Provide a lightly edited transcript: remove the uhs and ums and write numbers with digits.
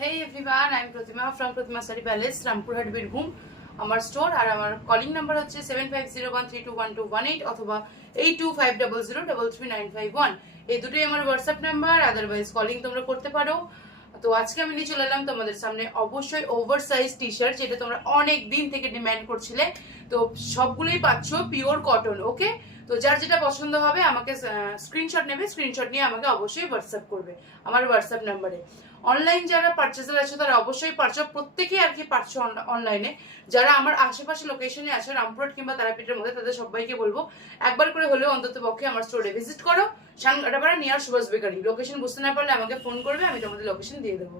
Hey everyone, I'm Pratima from Pratima Study Palace, Rampurhat, Birbhum. আমার store আর আমার calling number হচ্ছে 7501321218 অথবা 8250033951। এই দুটোই আমার হোয়াটসঅ্যাপ নাম্বার, আদারওয়াইজ কলিং তোমরা করতে পারো। তো আজকে আমি নিয়ে চলে এলাম তোমাদের সামনে অবশ্যই ওভার সাইজ টি শার্ট, যেটা তোমরা অনেক দিন থেকে ডিমান্ড করছিলে। তো সবগুলোই পাচ্ছ পিওর কটন। ওকে, তো যার যেটা পছন্দ হবে আমাকে স্ক্রিনশট নেবে, স্ক্রিনশট নিয়ে আমাকে অবশ্যই হোয়াটসঅ্যাপ করবে আমার হোয়াটসঅ্যাপ নাম্বারে। অনলাইন যারা পারচেজার আছে তারা অবশ্যই পারছো, প্রত্যেকেই আর কি পারছো অনলাইনে। যারা আমার আশেপাশে লোকেশনে আছে রামপুরহাট কিংবা তারাপীঠের মধ্যে, তাদের সবাইকে বলবো একবার করে হলেও অন্তত পক্ষে আমার স্টোরে ভিজিট করো। সাংগাটাপাড়া নিয়ার সুভাষ বেকারি। লোকেশন বুঝতে না পারলে আমাকে ফোন করবে, আমি তোমাদের লোকেশন দিয়ে দেবো।